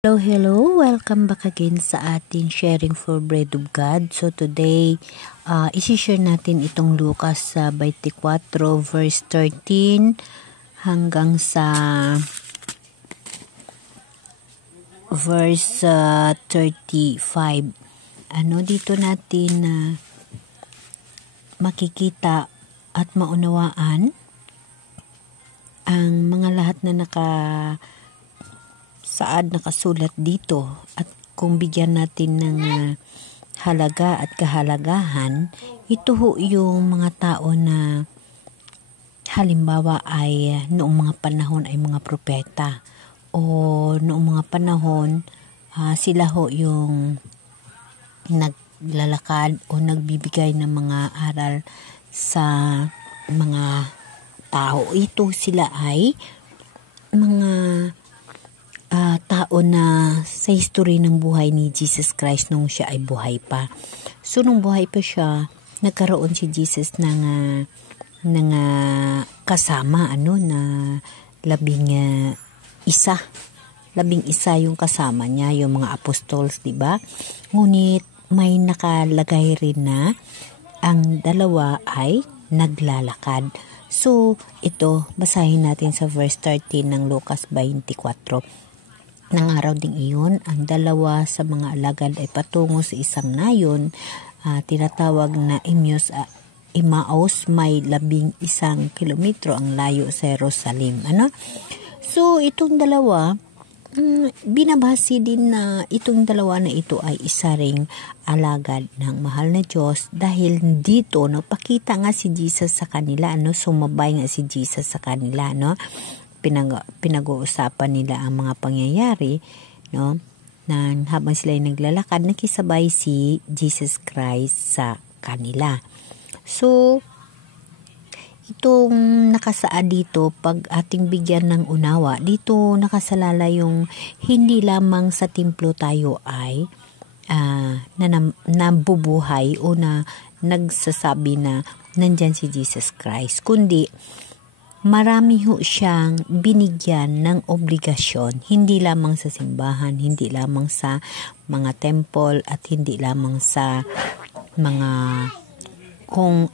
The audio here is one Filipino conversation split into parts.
Hello, hello! Welcome back again sa ating Sharing for Bread of God. So today, isi-share natin itong Lucas 24 verse 13 hanggang sa verse 35. Dito natin makikita at maunawaan ang mga lahat na nakasulat dito, at kung bigyan natin ng halaga at kahalagahan, ito ho yung mga tao na halimbawa ay noong mga panahon ay mga propeta, o noong mga panahon sila ho yung naglalakad o nagbibigay ng mga aral sa mga tao. Ito sila ay mga tao na sa history ng buhay ni Jesus Christ nung siya ay buhay pa. So nung buhay pa siya, nagkaroon si Jesus ng kasama na 11 yung kasama niya, yung mga apostles, di ba? Ngunit may nakalagay rin na ang dalawa ay naglalakad. So ito, basahin natin sa verse 13 ng Lucas 24. Nang araw ding iyon, ang dalawa sa mga alagad ay patungo sa isang nayon, tinatawag na Emmaus, may 11 kilometro ang layo sa Jerusalem. So, itong dalawa, binabasi din na itong dalawa na ito ay isa ring alagad ng mahal na Diyos, dahil dito napakita nga si Jesus sa kanila, sumabay nga si Jesus sa kanila, pinag-uusapan nila ang mga pangyayari, na habang sila ay naglalakad, nakisabay si Jesus Christ sa kanila. So, itong nakasaad dito, pag ating bigyan ng unawa, dito nakasalala yung hindi lamang sa templo tayo ay nabubuhay o na nagsasabi na nandyan si Jesus Christ, kundi marami ho siyang binigyan ng obligasyon, hindi lamang sa simbahan, hindi lamang sa mga temple, at hindi lamang sa mga kung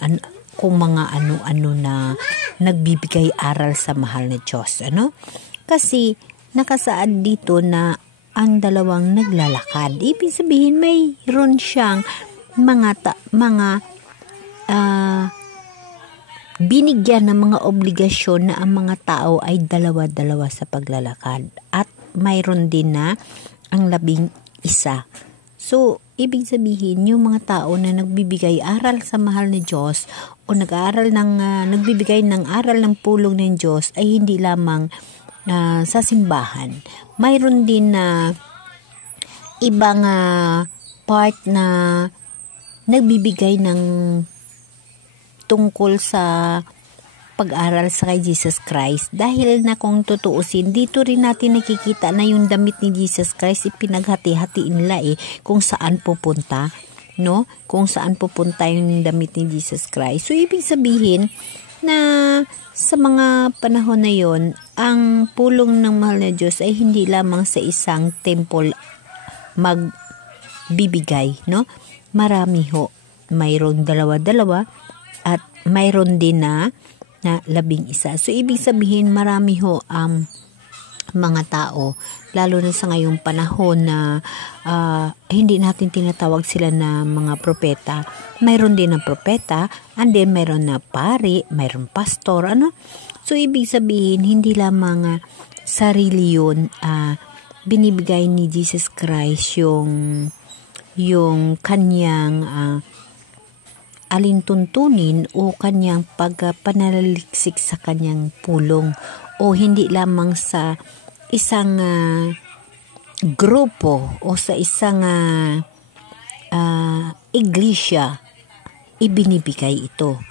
mga ano-ano na nagbibigay aral sa mahal na Diyos. Kasi nakasaad dito na ang dalawang naglalakad. Ibig sabihin mayroon siyang binigyan ng mga obligasyon na ang mga tao ay dalawa-dalawa sa paglalakad, at mayroon din na ang 11. So, ibig sabihin yung mga tao na nagbibigay aral sa mahal na Diyos o nagbibigay ng aral ng pulong ng Diyos ay hindi lamang sa simbahan. Mayroon din na ibang part na nagbibigay ng tungkol sa pag-aral sa kay Jesus Christ, dahil na kung tutuusin, dito rin natin nakikita na yung damit ni Jesus Christ ipinaghati-hatiin nila kung saan pupunta, kung saan pupunta yung damit ni Jesus Christ. So ibig sabihin na sa mga panahon na yon, ang pulong ng mahal na Diyos ay hindi lamang sa isang temple magbibigay, marami ho, mayroong dalawa-dalawa, at mayroon din na 11. So, ibig sabihin, marami ho ang mga tao, lalo na sa ngayong panahon na hindi natin tinatawag sila na mga propeta. Mayroon din na propeta, and then mayroon na pari, mayroon pastor, So, ibig sabihin, hindi lamang sarili yun, binibigay ni Jesus Christ yung kanyang alintuntunin o kanyang pagpanaliksik sa kanyang pulong, o hindi lamang sa isang grupo o sa isang iglesia ibinibigay ito,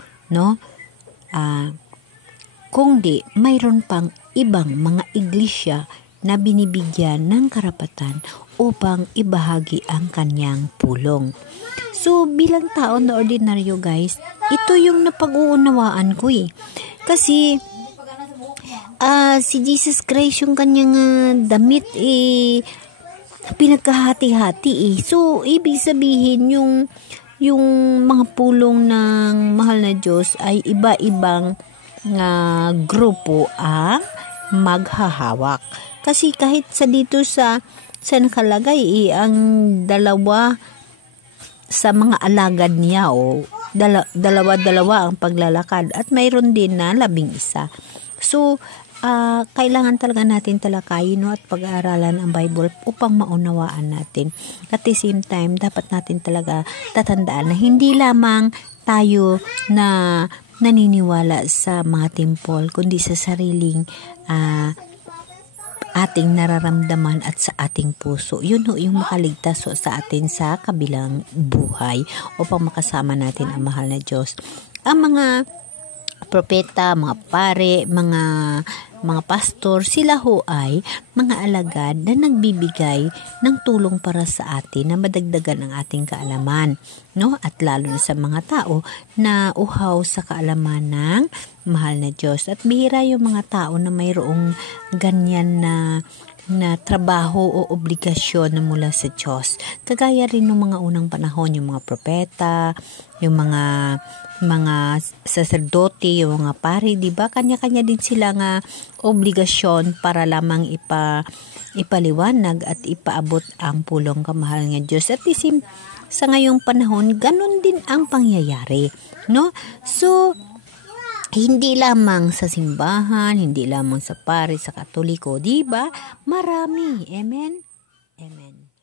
kundi mayroon pang ibang mga iglesia na binibigyan ng karapatan upang ibahagi ang kanyang pulong. So, bilang tao na ordinaryo, guys, ito yung napag-uunawaan ko Kasi, si Jesus Christ, yung kanyang damit, pinagkahati-hati eh. So, ibig sabihin yung mga pulong ng mahal na Diyos ay iba-ibang grupo ang maghahawak. Kasi kahit dito sa nakalagay ang dalawa sa mga alagad niya dalawa-dalawa ang paglalakad at mayroon din na 11. So, kailangan talaga natin talakayin at pag-aaralan ang Bible upang maunawaan natin. At the same time, dapat natin talaga tatandaan na hindi lamang tayo na naniniwala sa mga temple, kundi sa sariling ating nararamdaman at sa ating puso. Yun yung makaligtas sa atin sa kabilang buhay upang makasama natin ang mahal na Diyos. Ang mga propeta, mga pare, mga pastor, sila ho ay mga alagad na nagbibigay ng tulong para sa atin na madagdagan ang ating kaalaman, no? At lalo na sa mga tao na uhaw sa kaalaman ng mahal na Diyos. At bihira yung mga tao na mayroong ganyan na trabaho o obligasyon na mula sa Diyos. Kagaya rin ng mga unang panahon, yung mga propeta, yung mga saserdote, yung mga pari, di ba? Kanya-kanya din sila nga obligasyon para lamang ipaliwanag at ipaabot ang pulong kamahal ng Diyos. At sa ngayong panahon, ganun din ang pangyayari, no? So, hindi lamang sa simbahan, hindi lamang sa pari, sa Katoliko, di ba? Marami. Amen? Amen.